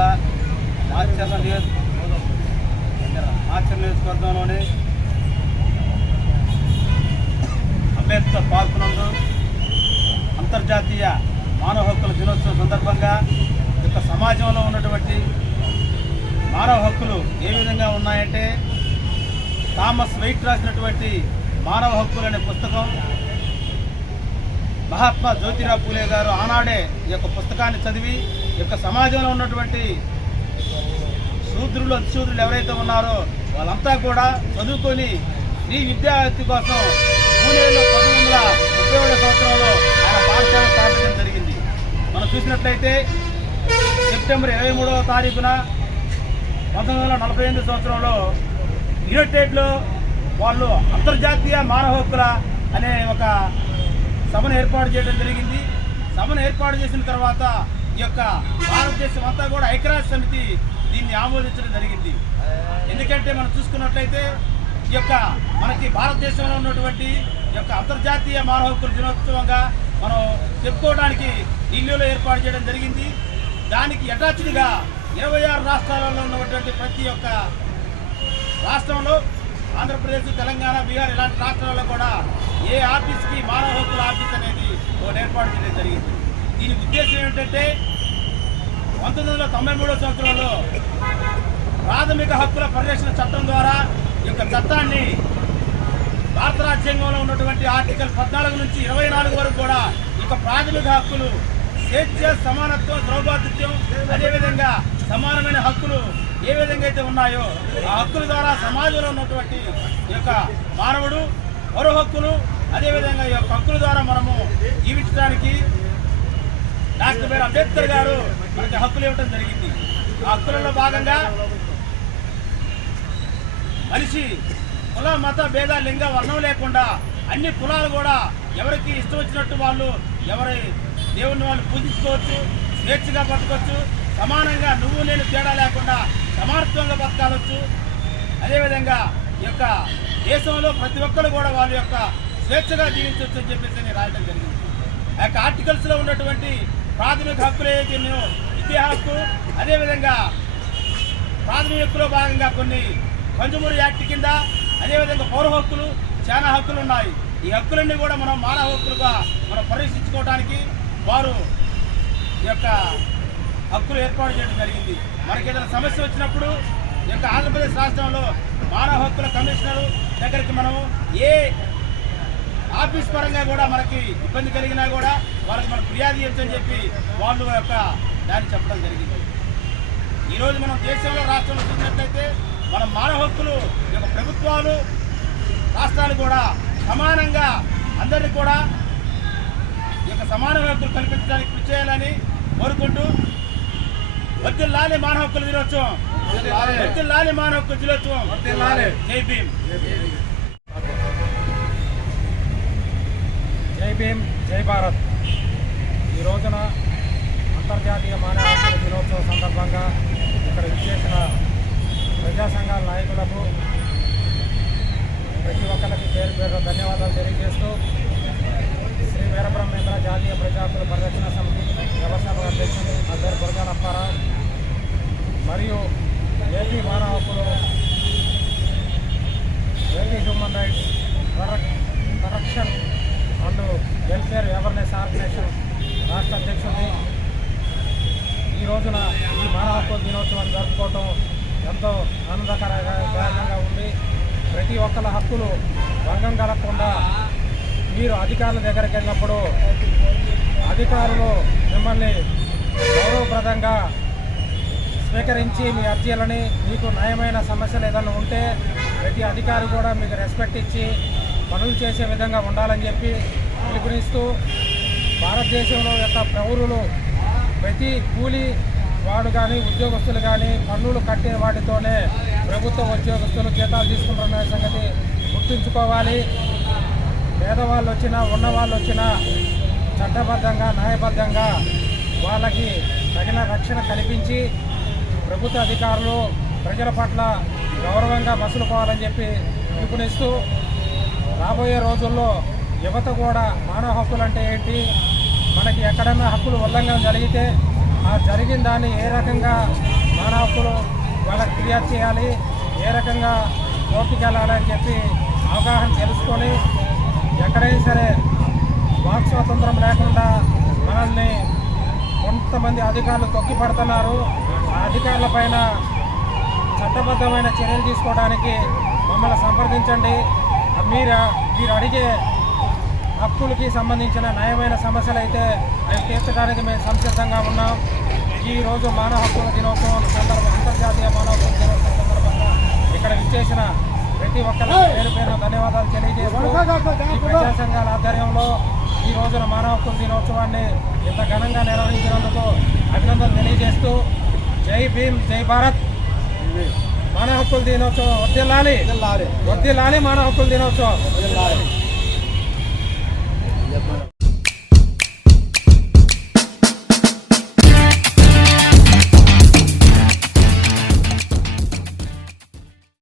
జిల్లా మాచర్ల నియోజకవర్గంలోని అంబేద్కర్ పార్క్ నందు అంతర్జాతీయ మానవ హక్కుల దినోత్సవం సందర్భంగా సమాజంలో ఉన్నటువంటి మానవ హక్కులు ఏ విధంగా ఉన్నాయంటే, థామస్ వెయిట్ రాసినటువంటి మానవ హక్కులు అనే పుస్తకం, మహాత్మా జ్యోతిరావు పూలే గారు ఆనాడే ఈ యొక్క పుస్తకాన్ని చదివి సమాజంలో ఉన్నటువంటి శూద్రులు అతిశూద్రులు ఎవరైతే ఉన్నారో వాళ్ళంతా కూడా చదువుకొని ఈ విద్యార్థి కోసం పూణేలో 1937 సంవత్సరంలో ఆయన పాఠశాల స్థాపించడం జరిగింది. మనం చూసినట్లయితే సెప్టెంబర్ 23వ తారీఖున 1948 సంవత్సరంలో యునైటెడ్లో వాళ్ళు అంతర్జాతీయ మానవ హక్కుల అనే ఒక సభను ఏర్పాటు చేయడం జరిగింది. సభను ఏర్పాటు చేసిన తర్వాత ఈ యొక్క భారతదేశం అంతా కూడా ఐక్యరాజ్య సమితి దీన్ని ఆమోదించడం జరిగింది. ఎందుకంటే మనం చూసుకున్నట్లయితే ఈ యొక్క మనకి భారతదేశంలో ఉన్నటువంటి ఈ యొక్క అంతర్జాతీయ మానవ హక్కుల దినోత్సవంగా మనం చెప్పుకోవడానికి ఢిల్లీలో ఏర్పాటు చేయడం జరిగింది. దానికి అటాచ్డ్గా 26 రాష్ట్రాలలో ఉన్నటువంటి ప్రతి ఒక్క రాష్ట్రంలో ఆంధ్రప్రదేశ్, తెలంగాణ, బీహార్ ఇలాంటి రాష్ట్రాల్లో కూడా ఏ ఆఫీస్కి మానవ హక్కుల ఆఫీస్ అనేది ఏర్పాటు చేయడం జరిగింది. దీని ఉద్దేశం ఏమిటంటే 1993 సంవత్సరంలో ప్రాథమిక హక్కుల పరిరక్షణ చట్టం ద్వారా ఈ యొక్క చట్టాన్ని భారత రాజ్యాంగంలో ఉన్నటువంటి ఆర్టికల్ 14 నుంచి 24 వరకు కూడా ఈ యొక్క ప్రాథమిక హక్కులు స్వేచ్ఛ, సమానత్వం, సౌభాతృత్వం, అదేవిధంగా సమానమైన హక్కులు ఏ విధంగా అయితే ఉన్నాయో ఆ హక్కుల ద్వారా సమాజంలో ఉన్నటువంటి ఈ యొక్క మానవుడు పౌర హక్కులు, అదేవిధంగా ఈ యొక్క హక్కుల ద్వారా మనము జీవించడానికి డాక్టర్ బిఆర్ అంబేద్కర్ గారు మనకి హక్కులు ఇవ్వడం జరిగింది. ఆ హక్కులలో భాగంగా మనిషి కుల, మత భేద, లింగ, వర్ణం లేకుండా అన్ని కులాలు కూడా ఎవరికి ఇష్టం వచ్చినట్టు వాళ్ళు ఎవరి దేవుణ్ణి వాళ్ళు పూజించుకోవచ్చు, స్వేచ్ఛగా బతకొచ్చు, సమానంగా నువ్వు నేను తేడా లేకుండా సమానత్వంగా బతకాలవచ్చు. అదేవిధంగా ఈ యొక్క దేశంలో ప్రతి ఒక్కరు కూడా వాళ్ళ యొక్క స్వేచ్ఛగా జీవించవచ్చు అని చెప్పేసి రాయడం జరిగింది. ఆ యొక్క ఆర్టికల్స్లో ఉన్నటువంటి ప్రాథమిక హక్కులు ఏదైతే ఉన్నాయో విద్యా హక్కు, అదేవిధంగా ప్రాథమిక హక్కులో భాగంగా కొన్ని కన్జ్యూమర్ యాక్ట్ కింద, అదేవిధంగా పౌర హక్కులు, చాలా హక్కులు ఉన్నాయి. ఈ హక్కులన్నీ కూడా మనం మానవ హక్కులుగా మనం పరిరక్షించుకోవడానికి వారు ఈ యొక్క హక్కులు ఏర్పాటు చేయడం జరిగింది. మనకి ఏదైనా సమస్య వచ్చినప్పుడు ఈ యొక్క ఆంధ్రప్రదేశ్ రాష్ట్రంలో మానవ హక్కుల కమిషనర్ దగ్గరికి మనము ఏ ఆఫీస్ పరంగా కూడా మనకి ఇబ్బంది కలిగినా కూడా వాళ్ళకి మనం ఫిర్యాదు చేయొచ్చని చెప్పి వాళ్ళు యొక్క దాన్ని చెప్పడం జరిగింది. ఈరోజు మనం దేశంలో, రాష్ట్రంలో చూసినట్లయితే మన మానవ హక్కులు ఈ యొక్క ప్రభుత్వాలు, రాష్ట్రాలు కూడా సమానంగా అందరినీ కూడా ఈ యొక్క సమాన హక్కులు కల్పించడానికి కృషి చేయాలని కోరుకుంటూ వర్ధిల్లాలి మానవ హక్కుల దినోత్సవం, వర్ధిల్లాలి మానవ హక్కుల దినోత్సవం, జై భీమ్. జై భీమ్, జై భారత్. ఈ రోజున అంతర్జాతీయ మానవ హక్కుల దినోత్సవం సందర్భంగా ఇక్కడ విచ్చేసిన ప్రజా సంఘాల నాయకులకు ప్రతి ఒక్కరికి పేరు పేరు ధన్యవాదాలు తెలియజేస్తూ, శ్రీ వీరబ్రహ్మేంద్ర జాతీయ ప్రజా హక్కుల పరిరక్షణ సమితి వ్యవస్థాపక అధ్యక్షుడు నా పేరు గురజాల అప్పారావు మరియు ఏపీ మానవ హక్కులు, AP human rights protection and welfare awareness organisation రాష్ట్ర అధ్యక్షుడిని. ఈ రోజున ఈ మానవ హక్కుల దినోత్సవాన్ని జరుపుకోవటం ఎంతో ఆనందకరంగా ఉంది. ప్రతి ఒక్కరి హక్కులు భంగం కలగకుండా మీరు అధికారుల దగ్గరికి వెళ్ళినప్పుడు అధికారులు మిమ్మల్ని గౌరవప్రదంగా స్వీకరించి మీ అర్జీలని, మీకు న్యాయమైన సమస్యలు ఏదైనా ఉంటే ప్రతి అధికారి కూడా మీకు రెస్పెక్ట్ ఇచ్చి పనులు చేసే విధంగా ఉండాలని చెప్పి పిలుపునిస్తూ, భారతదేశంలో యొక్క పౌరులు ప్రతి కూలీ వాడు కానీ ఉద్యోగస్తులు కానీ పన్నులు కట్టిన వాటితోనే ప్రభుత్వ ఉద్యోగస్తులు జీతాలు తీసుకుంటున్న సంగతి గుర్తుంచుకోవాలి. పేదవాళ్ళు వచ్చినా, ఉన్నవాళ్ళు వచ్చినా చట్టబద్ధంగా, న్యాయబద్ధంగా వాళ్ళకి తగిన రక్షణ కల్పించి ప్రభుత్వ అధికారులు ప్రజల పట్ల గౌరవంగా మసులుకోవాలని చెప్పి పిలుపునిస్తూ, రాబోయే రోజుల్లో యువత కూడా మానవ హక్కులు అంటే ఏంటి, మనకి ఎక్కడన్నా హక్కులు ఉల్లంఘన జరిగితే ఆ ఆ జరిగిన దాన్ని ఏ రకంగా మానవ హక్కులు వాళ్ళకి ఫిర్యాదు చేయాలి, ఏ రకంగా కోర్టుకి వెళ్ళాలని చెప్పి అవగాహన తెలుసుకొని ఎక్కడైనా సరే వాక్ స్వాతంత్రం లేకుండా మనల్ని కొంతమంది అధికారులు తొక్కిపడుతున్నారు. ఆ అధికారుల పైన చట్టబద్ధమైన చర్యలు తీసుకోవడానికి మమ్మల్ని సంప్రదించండి. మీరు అడిగే హక్కులకి సంబంధించిన న్యాయమైన సమస్యలు అయితే అవి తీర్చడానికి మేము సంసిద్ధంగా ఉన్నాం. ఈరోజు మానవ హక్కుల దినోత్సవం అంతర్జాతీయ మానవ హక్కుల దినోత్సవం సందర్భంగా ఇక్కడ విచ్చేసిన ప్రతి ఒక్కరికి పేరు పేరు ధన్యవాదాలు తెలియజేస్తూ ఈ ప్రజా సంఘాల ఆధ్వర్యంలో ఈ రోజున మానవ హక్కుల దినోత్సవాన్ని ఇంత ఘనంగా నిర్వహించినందుకు అభినందనలు తెలియజేస్తూ జై భీమ్, జై భారత్. మానవ హక్కుల దినోత్సవం వర్ధిల్లాలి, వర్ధిల్లాలి మానవ హక్కుల దినోత్సవం.